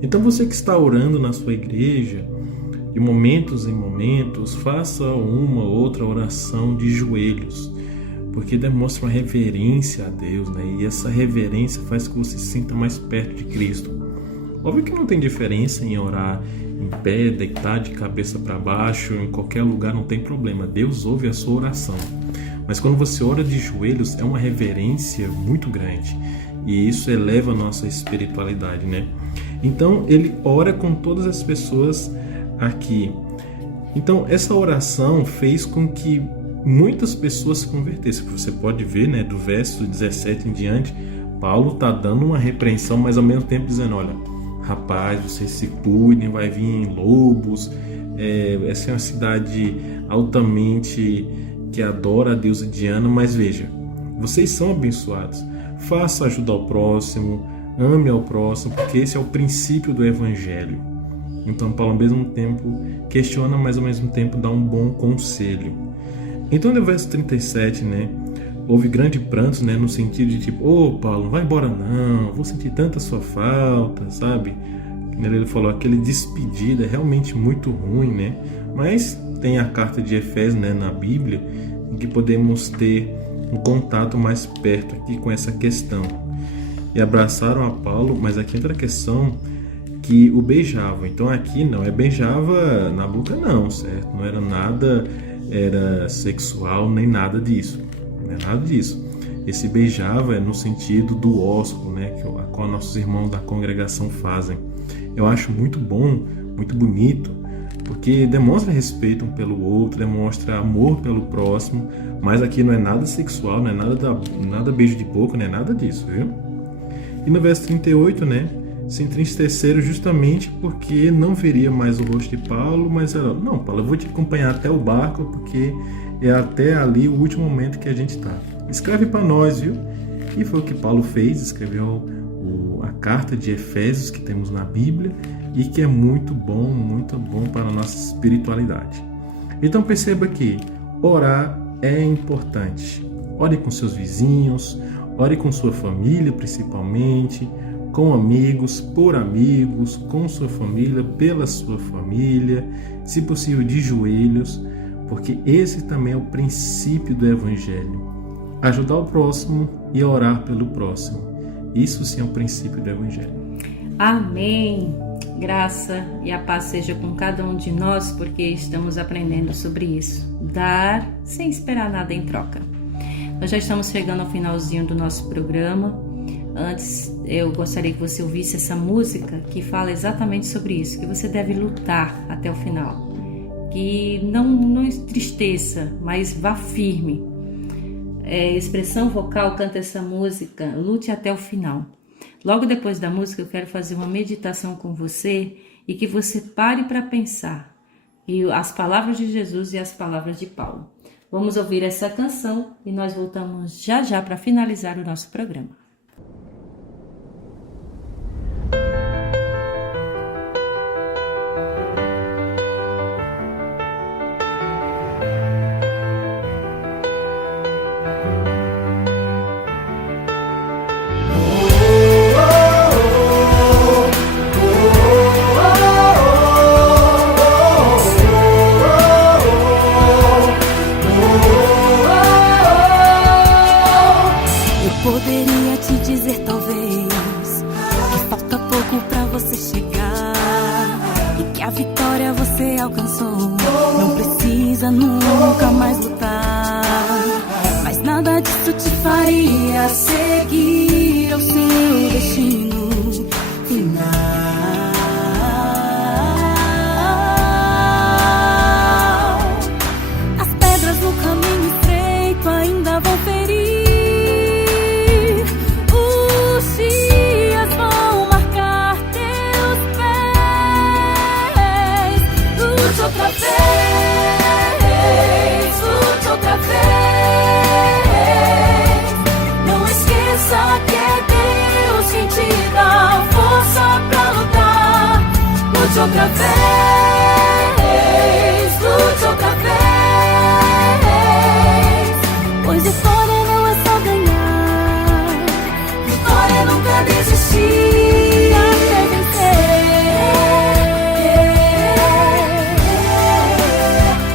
Então você que está orando na sua igreja, de momentos em momentos, faça uma ou outra oração de joelhos, porque demonstra uma reverência a Deus, né? E essa reverência faz com que você se sinta mais perto de Cristo. Óbvio que não tem diferença em orar em pé, deitar de cabeça para baixo, em qualquer lugar, não tem problema. Deus ouve a sua oração. Mas quando você ora de joelhos, é uma reverência muito grande. E isso eleva a nossa espiritualidade, né? Então, ele ora com todas as pessoas aqui. Então, essa oração fez com que muitas pessoas se convertessem. Você pode ver, né, do verso 17 em diante, Paulo está dando uma repreensão, mas ao mesmo tempo dizendo: olha, rapaz, vocês se cuidem, vai vir lobos. Essa é uma cidade altamente que adora a deusa Diana, mas veja, vocês são abençoados. Faça ajudar o próximo, ame ao próximo, porque esse é o princípio do evangelho. Então Paulo ao mesmo tempo questiona, mas ao mesmo tempo dá um bom conselho. Então no verso 37, né, houve grande pranto, né, no sentido de tipo: Paulo, não vai embora não, vou sentir tanta sua falta, sabe? Ele falou, aquele despedida é realmente muito ruim, né? Mas tem a carta de Efésios, né, na Bíblia, em que podemos ter um contato mais perto aqui com essa questão. E abraçaram a Paulo, mas aqui entra a questão que o beijavam. Então aqui não é beijava na boca não, certo? Não era nada, era sexual, nem nada disso. Não é nada disso. Esse beijava é no sentido do ósculo, né, que a qual nossos irmãos da congregação fazem. Eu acho muito bom, muito bonito, porque demonstra respeito um pelo outro, demonstra amor pelo próximo, mas aqui não é nada sexual, não é nada beijo de boca, não é nada disso, viu? E no verso 38, né, se entristeceram justamente porque não veria mais o rosto de Paulo, mas ela, não, Paulo, eu vou te acompanhar até o barco, porque é até ali o último momento que a gente está. Escreve para nós, viu? E foi o que Paulo fez, escreveu a carta de Efésios que temos na Bíblia e que é muito bom para a nossa espiritualidade. Então perceba que orar é importante. Ore com seus vizinhos, ore com sua família principalmente, com amigos, por amigos, com sua família, pela sua família, se possível de joelhos, porque esse também é o princípio do Evangelho. Ajudar o próximo e orar pelo próximo. Isso sim é o princípio do Evangelho. Amém. Graça e a paz seja com cada um de nós, porque estamos aprendendo sobre isso. Dar sem esperar nada em troca. Nós já estamos chegando ao finalzinho do nosso programa. Antes, eu gostaria que você ouvisse essa música que fala exatamente sobre isso, que você deve lutar até o final. Que não entristeça, mas vá firme. Expressão Vocal canta essa música, lute até o final. Logo depois da música eu quero fazer uma meditação com você e que você pare para pensar as palavras de Jesus e as palavras de Paulo. Vamos ouvir essa canção e nós voltamos já para finalizar o nosso programa. Poderia te dizer talvez que falta pouco pra você chegar e que a vitória você alcançou, não precisa nunca mais lutar, mas nada disso te faria seguir ao seu destino final. As pedras no caminho estreito ainda vão ferir, outra vez. Não esqueça que é Deus quem te dá força pra lutar. Lute outra vez, lute outra vez. Pois vitória não é só ganhar, vitória é nunca desistir até vencer.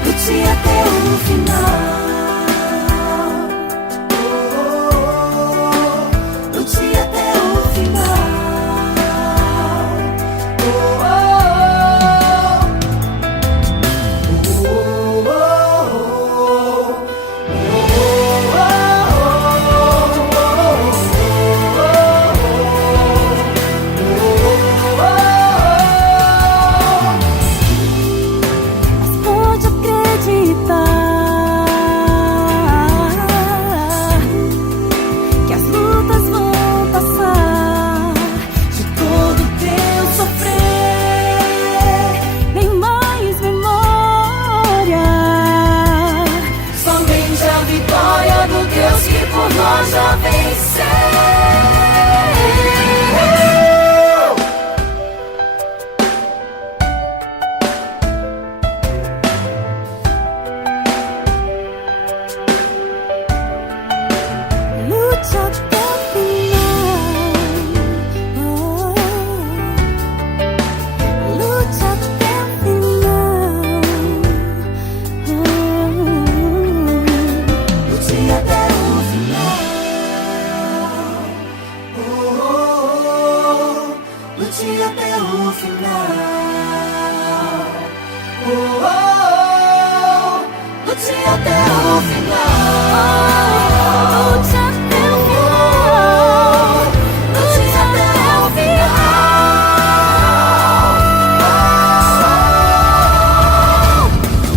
Lute até o final. Nós já vencemos. Lute até o final. Lute até o final. Lute até o final. Lute até o final. Lute até o final. Lute até o final. Lute até o final.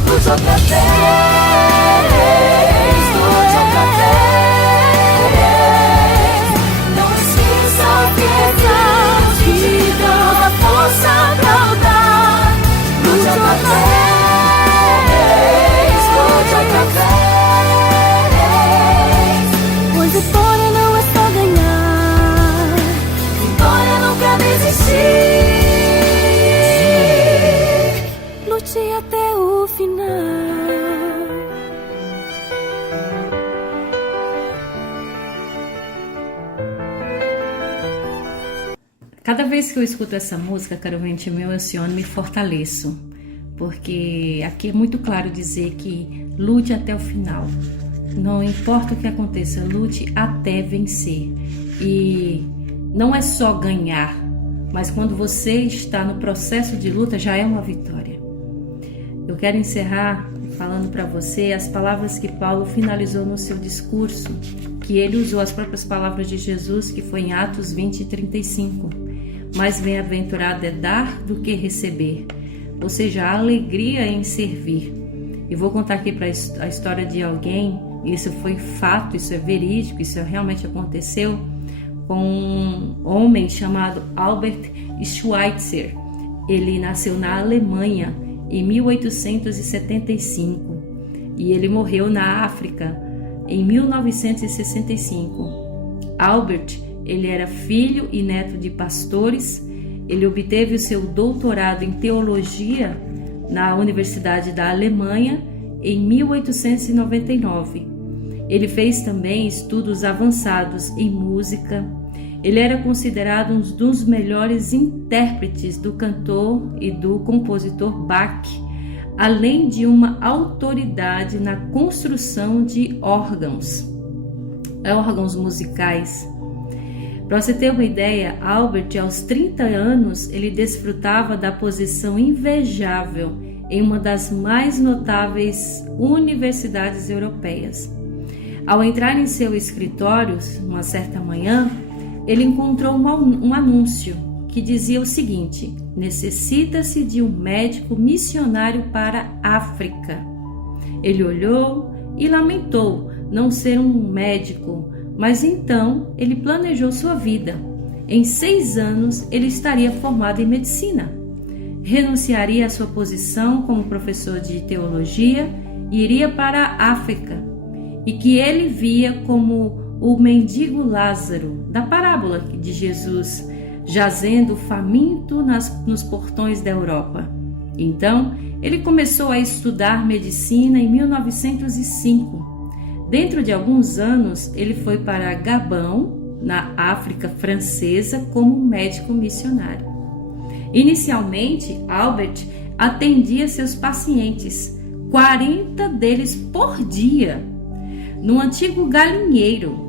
Lute outra vez. Lute outra vez. Não esqueça que Deus te que eu escuto essa música, Caro ouvinte, me emociono, me fortaleço, porque aqui é muito claro dizer que lute até o final. Não importa o que aconteça, lute até vencer. E não é só ganhar, mas quando você está no processo de luta, já é uma vitória. Eu quero encerrar falando para você as palavras que Paulo finalizou no seu discurso, que ele usou as próprias palavras de Jesus, que foi em Atos 20:35. Mais bem-aventurado é dar do que receber, ou seja, a alegria em servir. E vou contar aqui para a história de alguém, isso foi fato, isso é verídico, isso realmente aconteceu, com um homem chamado Albert Schweitzer. Ele nasceu na Alemanha em 1875 e ele morreu na África em 1965. Albert, ele era filho e neto de pastores. Ele obteve o seu doutorado em teologia na Universidade da Alemanha em 1899. Ele fez também estudos avançados em música. Ele era considerado um dos melhores intérpretes do cantor e do compositor Bach, além de uma autoridade na construção de órgãos musicais. Para você ter uma ideia, Albert, aos 30 anos, ele desfrutava da posição invejável em uma das mais notáveis universidades europeias. Ao entrar em seu escritório, uma certa manhã, ele encontrou um anúncio que dizia o seguinte: necessita-se de um médico missionário para a África. Ele olhou e lamentou não ser um médico, mas então ele planejou sua vida. Em 6 anos ele estaria formado em medicina. Renunciaria à sua posição como professor de teologia e iria para a África, e que ele via como o mendigo Lázaro da parábola de Jesus, jazendo faminto nos portões da Europa. Então, ele começou a estudar medicina em 1905. Dentro de alguns anos, ele foi para Gabão, na África Francesa, como médico missionário. Inicialmente, Albert atendia seus pacientes, 40 deles por dia, num antigo galinheiro.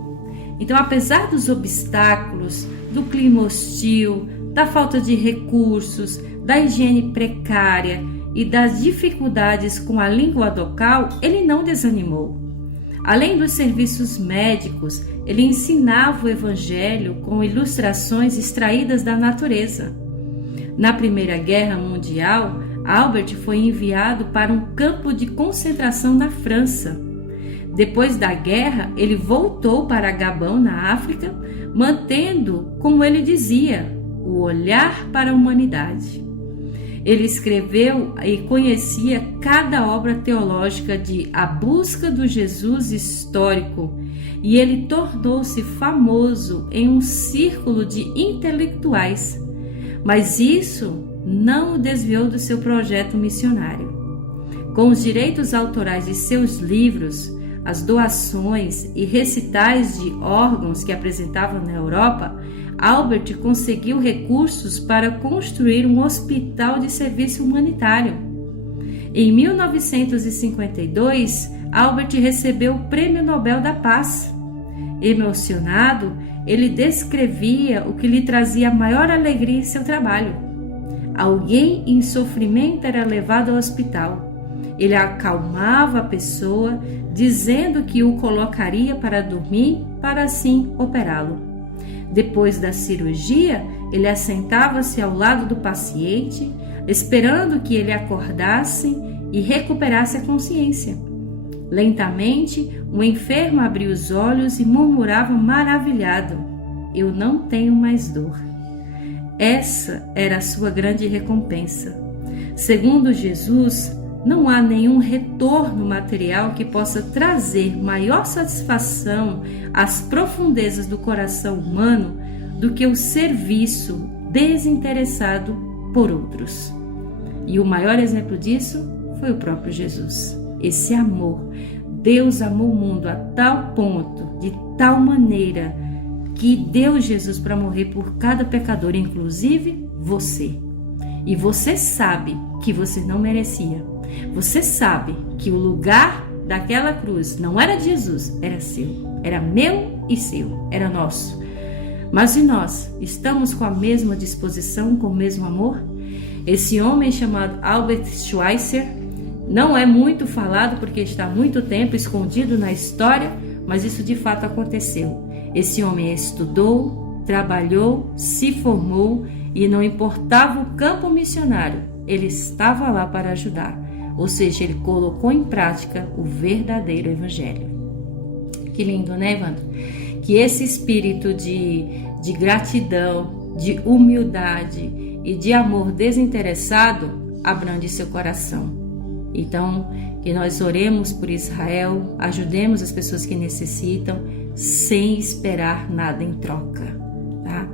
Então, apesar dos obstáculos, do clima hostil, da falta de recursos, da higiene precária e das dificuldades com a língua local, ele não desanimou. Além dos serviços médicos, ele ensinava o evangelho com ilustrações extraídas da natureza. Na Primeira Guerra Mundial, Albert foi enviado para um campo de concentração na França. Depois da guerra, ele voltou para Gabão, na África, mantendo, como ele dizia, o olhar para a humanidade. Ele escreveu e conhecia cada obra teológica de A Busca do Jesus Histórico, e ele tornou-se famoso em um círculo de intelectuais. Mas isso não o desviou do seu projeto missionário. Com os direitos autorais de seus livros, as doações e recitais de órgãos que apresentavam na Europa, Albert conseguiu recursos para construir um hospital de serviço humanitário. Em 1952, Albert recebeu o Prêmio Nobel da Paz. Emocionado, ele descrevia o que lhe trazia maior alegria em seu trabalho. Alguém em sofrimento era levado ao hospital. Ele acalmava a pessoa, dizendo que o colocaria para dormir, para assim operá-lo. Depois da cirurgia, ele assentava-se ao lado do paciente, esperando que ele acordasse e recuperasse a consciência. Lentamente, o enfermo abria os olhos e murmurava maravilhado: "Eu não tenho mais dor." Essa era a sua grande recompensa. Segundo Jesus, não há nenhum retorno material que possa trazer maior satisfação às profundezas do coração humano do que o serviço desinteressado por outros. E o maior exemplo disso foi o próprio Jesus. Esse amor. Deus amou o mundo a tal ponto, de tal maneira, que deu Jesus para morrer por cada pecador, inclusive você. E você sabe que você não merecia. Você sabe que o lugar daquela cruz não era de Jesus, era seu. Era meu e seu, era nosso. Mas e nós? Estamos com a mesma disposição, com o mesmo amor? Esse homem chamado Albert Schweitzer não é muito falado porque está há muito tempo escondido na história, mas isso de fato aconteceu. Esse homem estudou, trabalhou, se formou e não importava o campo missionário, ele estava lá para ajudar. Ou seja, ele colocou em prática o verdadeiro evangelho. Que lindo, né, Evandro? Que esse espírito de gratidão, de humildade e de amor desinteressado abrande seu coração. Então, que nós oremos por Israel, ajudemos as pessoas que necessitam, sem esperar nada em troca, tá?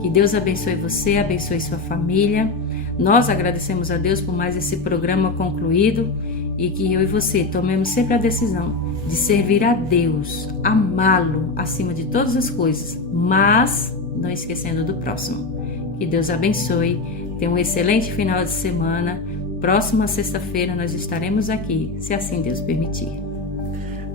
Que Deus abençoe você, abençoe sua família. Nós agradecemos a Deus por mais esse programa concluído e que eu e você tomemos sempre a decisão de servir a Deus, amá-lo acima de todas as coisas, mas não esquecendo do próximo. Que Deus abençoe, tenha um excelente final de semana. Próxima sexta-feira nós estaremos aqui, se assim Deus permitir.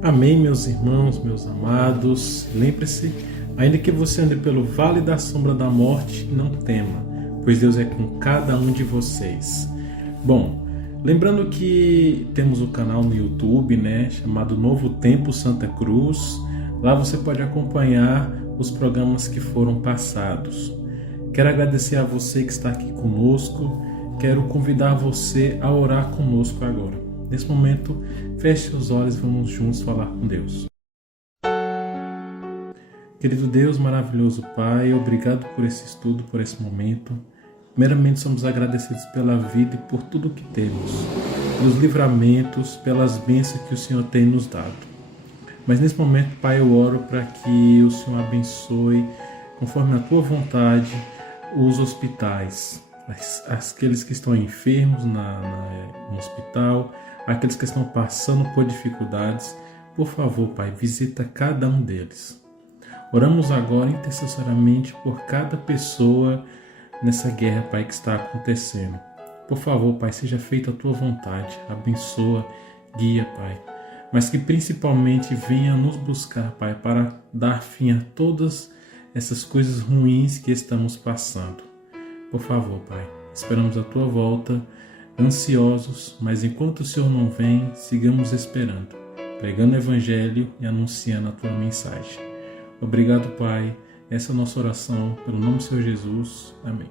Amém, meus irmãos, meus amados. Lembre-se, ainda que você ande pelo vale da sombra da morte, não tema, pois Deus é com cada um de vocês. Bom, lembrando que temos o canal no YouTube, chamado Novo Tempo Santa Cruz. Lá você pode acompanhar os programas que foram passados. Quero agradecer a você que está aqui conosco. Quero convidar você a orar conosco agora. Nesse momento, feche seus olhos e vamos juntos falar com Deus. Querido Deus, maravilhoso Pai, obrigado por esse estudo, por esse momento. Primeiramente, somos agradecidos pela vida e por tudo que temos, pelos livramentos, pelas bênçãos que o Senhor tem nos dado. Mas nesse momento, Pai, eu oro para que o Senhor abençoe, conforme a Tua vontade, os hospitais, aqueles que estão enfermos no hospital, aqueles que estão passando por dificuldades. Por favor, Pai, visita cada um deles. Oramos agora intercessoriamente por cada pessoa nessa guerra, Pai, que está acontecendo. Por favor, Pai, seja feita a Tua vontade. Abençoa, guia, Pai. Mas que principalmente venha nos buscar, Pai, para dar fim a todas essas coisas ruins que estamos passando. Por favor, Pai, esperamos a Tua volta, ansiosos, mas enquanto o Senhor não vem, sigamos esperando, pregando o Evangelho e anunciando a Tua mensagem. Obrigado, Pai. Essa é a nossa oração, pelo nome do Senhor Jesus. Amém.